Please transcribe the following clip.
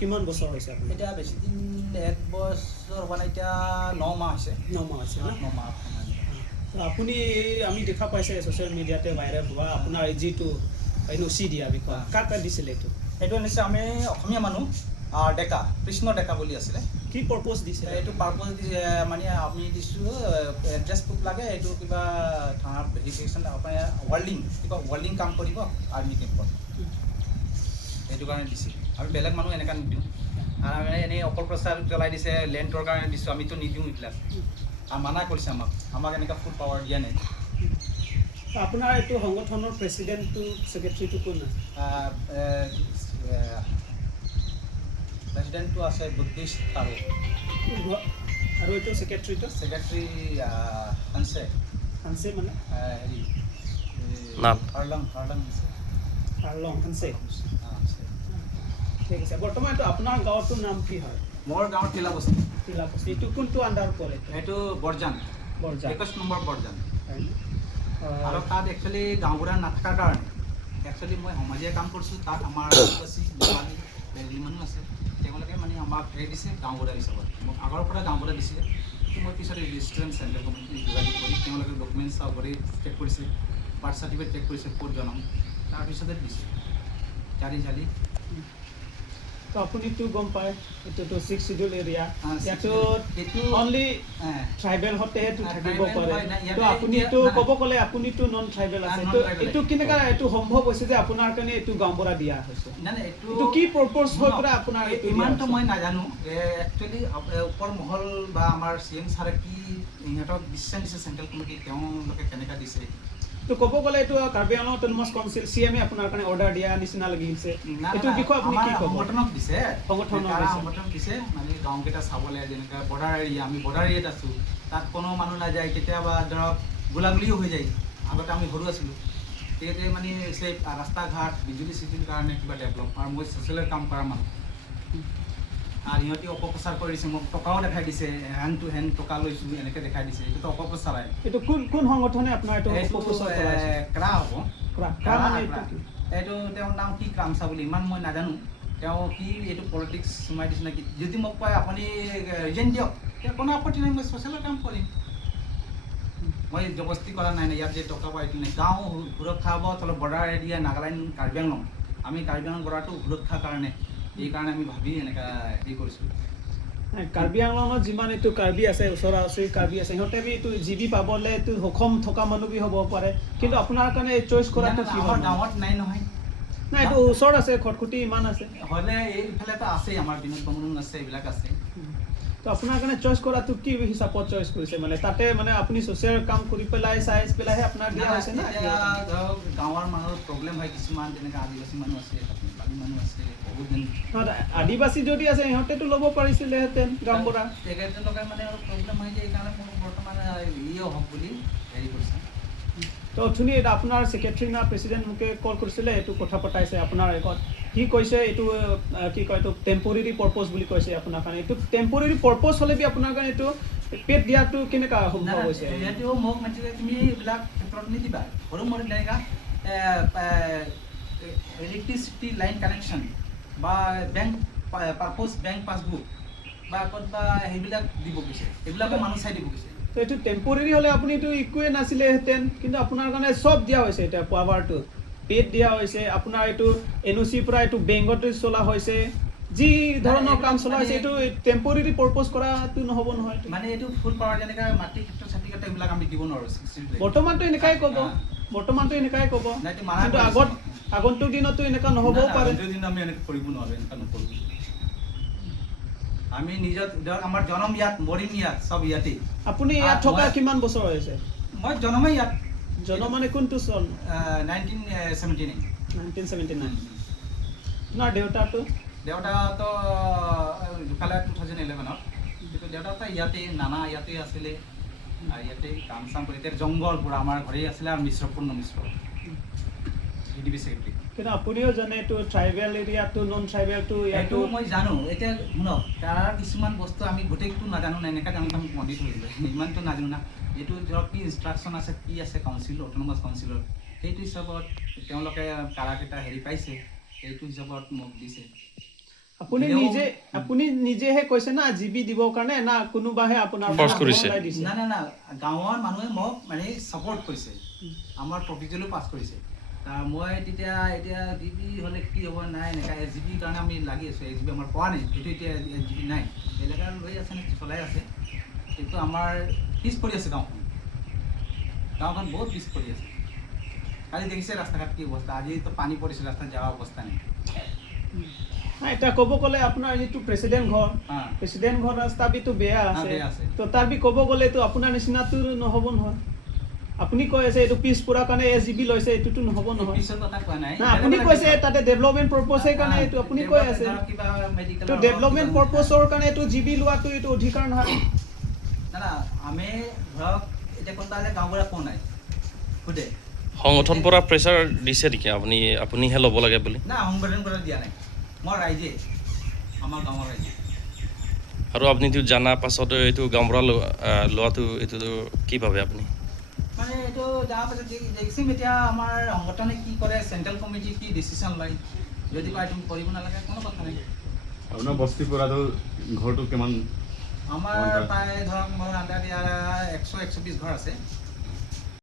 কিমান বছৰ হৈছে আপুনি? এটা বেছি দিন 1 বছৰ হোৱা নাই, এতিয়া 9 মাহ হৈছে। 9 মাহ হৈছে না? 9 মাহ। আপুনি আমি দেখা পাইছে ছ'চিয়েল মিডিয়াতে ভাইৰেল হোৱা আপোনাৰ যিটো NOC দিয়া বিষয় কাক দিছিলে এইটো? এইটো নিশ্চয় আমি অসমীয়া মানুহ ডেকা কৃষ্ণ ডেকা বুলি আছিলে। কি পাৰপ'জ দিছিলে? এইটো পাৰপ'জ মানে আমি দিছোঁ এড্ৰেছ প্ৰুফ লাগে, এইটো কিবা থানা ভেৰিফিকেশ্যন আপোনাৰ ৱাৰ্ল্ডিং কাম কৰিব আৰ্মি কেম্পত, সেইটো কাৰণে দিছোঁ। আমি বেলেগ মানুহ এনেকুৱা নিদিওঁ, আৰু আমি এনেই অপপ্ৰচাৰ জ্বলাই দিছে লেণ্ডৰ কাৰণে দিছোঁ, আমিতো নিদিওঁ এইবিলাক। মানা কৰিছে আমাক এনেকুৱা ফুল পাৱাৰ দিয়া নাই। আপোনাৰ এইটো সংগঠনৰ প্ৰেচিডেণ্টটো ছেক্ৰেটাৰীটো কোন আছে? প্ৰেচিডেণ্টটো আছে বুদ্ধিষ্ট তাৰো, আৰু এইটো ছেক্ৰেটাৰী হানছে মানে হেৰি হাৰ্লং হানছে। ঠিক আছে। বৰ্তমান এইটো আপোনাৰ গাঁৱটোৰ নাম কি হয়? মোৰ গাঁৱৰ টিলাবস্তি। এইটো কোনটো আণ্ডাৰ পৰে? এইটো বৰজান 21 নম্বৰ বৰজান। আৰু তাত একচুৱেলি গাঁওবুঢ়া নাথাকাৰ কাৰণে একচুৱেলি মই সমাজীয়া কাম কৰিছোঁ। তাত আমাৰ আদিবাসী নেপালী বেংগলী মানুহ আছে, তেওঁলোকে মানে আমাক হেৰি দিছে গাঁওবুঢ়া হিচাপত। মোক আগৰ পৰা গাঁওবুঢ়া দিছিলে, কিন্তু মই পিছত ৰেজিষ্ট্ৰেশ্যন চেণ্টাৰ কমিটি যোগাযোগ কৰি তেওঁলোকে ডকুমেণ্টছ চাব কৰি চেক কৰিছে, বাৰ্থ চাৰ্টিফিকেট চেক কৰিছে, ক'ত জনাম, তাৰপিছতে দিছে জালি। তো আপুনিতো গম পায় এইটোতো 6 শিডিউল এৰিয়া, ইয়াতো অনলি ট্ৰাইবেল হতেহে থাকিব পাৰে। তো আপুনিতো ক'ব গ'লে আপুনিতো নন ট্ৰাইবেল আছে, তো এইটো কেনেকা এইটো সম্ভৱ হৈছে যে আপোনাৰ কাৰণে এইটো গাঁওবুঢ়া দিয়া হৈছে? এইটো কি পাৰপ'জ হৈ পৰা আপোনাৰ ইমানটো মই নাজানো। একচুৱেলি ওপৰ মহল বা আমাৰ CM ছাৰে কি ইহঁতক ডিচিশ্যন দিছে চেণ্ট্ৰেল কমিটি, তেওঁলোকে কেনেকৈ দিছে। তো ক'ব গ'লে এইটো Karbi Anglong autonomous council CM আপোনাৰ কাৰণে অৰ্ডাৰ দিয়া নিচিনা লাগিছে। এইটো বিষয়ে আপুনি কি ক'ব? সংগঠনক দিছে মানে গাঁওকেইটা চাবলৈ, যেনেকৈ বৰ্ডাৰ এৰিয়া, আমি বৰ্ডাৰ এৰিয়াত আছোঁ, তাত কোনো মানুহ নাযায়, কেতিয়াবা ধৰক গোলাগুলিও হৈ যায়। আগতে আমি সৰু আছিলোঁ, তেতিয়াতে মানে ৰাস্তা ঘাট বিজুলী চিজুলীৰ কাৰণে কিবা ডেভেলপ, আৰু মই ছ'চিয়েলৰ কাম কৰা মানুহ, আৰু ইহঁতি অপপ্ৰচাৰ কৰিছে, মোক টকাও দেখাই দিছে, হেণ্ড টু হেণ্ড টকা লৈছোঁ এনেকৈ দেখাই দিছে। এইটোতো অপপ্ৰচাৰ। এইটো কোন সংগঠনে আপোনাৰ এইটো অপপ্ৰচাৰ কৰাইছে? ক্ৰা হ'ব, এইটো তেওঁৰ নাম কি ক্ৰামচা বুলি, ইমান মই নাজানো। তেওঁ কি এইটো পলিটিক্স সোমাই দিছে নেকি। যদি মোক কয় আপুনি ৰিজেন দিয়ক, তেওঁ কোনো আপত্তি নাই, মই ছ'চিয়েলৰ কাম কৰিম। মই জবস্তি কৰা নাই, ইয়াত যে টকা পাই এইটো নাই। গাঁও সুৰক্ষা হ'ব, তলত বৰ্ডাৰ এৰিয়া নাগালেণ্ড কাৰ্বি আংলং, আমি কাৰ্বি আংলং বৰ্ডাৰটো সুৰক্ষাৰ কাৰণে, এইকাৰণে আমি ভাবি এনেকুৱা হেৰি কৰিছোঁ। কাৰ্বি আংলঙত যিমান এইটো কাৰ্বি আছে, ওচৰা ওচৰি কাৰ্বি আছে, সিহঁতে এইটো GB পাবলৈ এইটো সক্ষম থকা মানুহ বি হ'ব পাৰে, কিন্তু আপোনাৰ কাৰণে চইচ কৰাটো আমাৰ গাঁৱত নাই নহয়। নাই, এইটো ওচৰত আছে, খটখুটি ইমান আছে, হ'লে এইফালেতো আছেই, আমাৰ বিনোদ বামুণ আছে, এইবিলাক আছে। তো আপোনাৰ কাৰণে চইচ কৰাটো কি হিচাপত চইচ কৰিছে? মানে তাতে মানে আপুনি ছ'চিয়েল কাম কৰি পেলাই চাই পেলাইহে আপোনাৰ দিয়া হৈছে না? ধৰক গাঁৱৰ মানুহৰ প্ৰব্লেম হয় কিছুমান, যেনেকৈ আদিবাসী মানুহ আছে, নেপালী মানুহ আছে, বহুত দিন আদিবাসী যদি আছে সিহঁতেতো ল'ব পাৰিছিলেহেঁতেন গাঁওবুঢ়া। তেখেতলোকে মানে অলপ প্ৰব্লেম হৈ যায়, এইকাৰণে মোক বৰ্তমান হওক বুলি হেৰি কৰিছে। তো অথনি আপোনাৰ ছেক্ৰেটাৰী না প্ৰেচিডেণ্ট মোকে কল কৰিছিলে, এইটো কথা পতাইছে আপোনাৰ আগত। সি কৈছে এইটো কি কয়, এইটো টেম্পৰেৰী পাৰপ'জ বুলি কৈছে আপোনাৰ কাৰণে। এইটো টেম্পৰেৰী পাৰপ'জ হ'লে বি আপোনাৰ কাৰণে এইটো পেড দিয়াটো কেনেকুৱা সম্ভৱ হৈছে? এইটো মোক মাতিলে, তুমি এইবিলাক ক্ষেত্ৰত নিদিবা, সৰু মৰু তেনেকুৱা ইলেক্ট্ৰিচিটি লাইন কানেকশ্যন বা বেংক পাৰপ'জ, বেংক পাছবুক বা ক'ৰবাত সেইবিলাক দিব গৈছে, সেইবিলাকো মানুহ চাই দিব গৈছে। তো এইটো টেম্পৰেৰী হ'লে আপুনিতো একোৱে নাছিলেহেঁতেন, কিন্তু আপোনাৰ কাৰণে চব দিয়া হৈছে। এতিয়া পাৱাৰটো পেড দিয়া হৈছে, আপোনাৰ এইটো NOC পৰা এইটো বেংকতো চলা হৈছে, যি ধৰণৰ কাম চলা হৈছে, এইটো টেম্পৰেৰী পাৰপ'জ কৰাটো নহ'ব নহয়। মানে এইটো ফুল পাৱাৰ, যেনেকৈ মাটি ক্ষেত্ৰত চাৰ্টিফিকেট এইবিলাক আমি দিব নোৱাৰোঁ। বৰ্তমানটো এনেকাই ক'ব, কিন্তু আগন্তুক দিনতো এনেকুৱা নহ'বও পাৰে। আমি এনেকৈ কৰিব নোৱাৰোঁ, এনেকুৱা নকৰোঁ। আমি নিজৰ ধৰক আমাৰ জনম ইয়াত, মৰিম ইয়াত, চব ইয়াতেই। আপুনি ইয়াত থকা কিমান বছৰ হৈছে? মই জনমেই ইয়াত। জনম মানে কোনটো চন? 1979। 1979। আপোনাৰ দেউতাটো ঢুকালে 2011ত, কিন্তু দেউতা ইয়াতেই, নানা ইয়াতেই আছিলে, ইয়াতেই কাম চাম কৰি, এতিয়া জংঘল পুৰা আমাৰ ঘৰেই আছিলে, আৰু পূৰ্ণ মিশ্ৰ DDB ছেক্ৰেটাৰী। কিন্তু আপুনিও জানে এইটো ট্ৰাইবেল এৰিয়াটো, নন ট্ৰাইবেলটো এইটো মই জানো। এতিয়া শুনক, তাৰ কিছুমান বস্তু আমি গোটেইটো নাজানো, এনেকৈ জানো আমি মন্দিৰ ধৰিব, ইমানটো নাজানো না। এইটো ধৰক কি ইনষ্ট্ৰাকশ্যন আছে, কি আছে কাউন্সিল, অট'নমাছ কাউন্সিলত, সেইটো হিচাপত তেওঁলোকে কাৰাকেইটা হেৰি পাইছে, সেইটো হিচাপত মোক দিছে। আপুনি নিজেহে কৈছে না জিবি দিবৰ কাৰণে না কোনোবাহে আপোনাৰ ফৰ্চ কৰিছে না গাঁৱৰ মানুহে মোক মানে সাপোৰ্ট কৰিছে আমাৰ প্ৰপোজালো পাছ কৰিছে মই তেতিয়া এতিয়া জিবি হ'লে কি হ'ব নাই এনেকা জিবি কাৰণে আমি লাগি আছো জিবি আমাৰ পোৱা নাই সেইটো এতিয়া জিবি নাই এলেকাৰ লৈ আছে নে চলাই আছে কিন্তু আমাৰ পিছ পৰি আছে গাঁওখন বহুত পিছ পৰি আছে কালি দেখিছে ৰাস্তা ঘাট কি অৱস্থা আজি তো পানী পৰিছে ৰাস্তাত যোৱা অৱস্থা নাই এটা ক'ব গ'লে আপোনাৰ যিটো প্ৰেচিডেণ্ট ঘৰ ৰাস্তা বিটো বেয়া আছে তো তাৰ বি ক'ব গ'লেতো আপোনাৰ নিচিনাতো নহ'ব নহয় আপুনি কৈ আছে এইটো পিছ পুৰা কাৰণে এজিবি লৈছে এইটোতো নহ'ব নহয় পিছৰ কথা কোৱা নাই না আপুনি কৈছে তাতে ডেভেলপমেণ্ট পাৰপ'জৰ কাৰণে এইটো আপুনি কৈ আছে তো ডেভেলপমেণ্ট পাৰপ'জৰ কাৰণে এইটো জিবি লোৱাটো এইটো অধিকাৰ নহয় না আমি ধৰক এতিয়া কোনটালে গাঁওবুঢ়া কোন নাই সুধে সংগঠন পৰা প্ৰেছাৰ দিছে নেকি আপুনিহে ল'ব লাগে বুলি না সংগঠন পৰা দিয়া নাই মই ৰাইজে আমাৰ গাঁৱৰ ৰাইজে আৰু আপুনিতো জানা পাছত এইটো গাঁওবুঢ়া লোৱাটো এইটো কি ভাবে আপুনি মানে এইটো যাৰ পাছত দেখিম এতিয়া আমাৰ সংগঠনে কি কৰে চেণ্ট্ৰেল কমিটি কি ডিচিশ্যন লয় যদি কয় তুমি কৰিব নালাগে কোনো কথা নাই আপোনাৰ বস্তিপুৰাটো ঘৰটো কিমান আমাৰ প্ৰায় ধৰক মোৰ আন্দাজ 100-120 ঘৰ আছে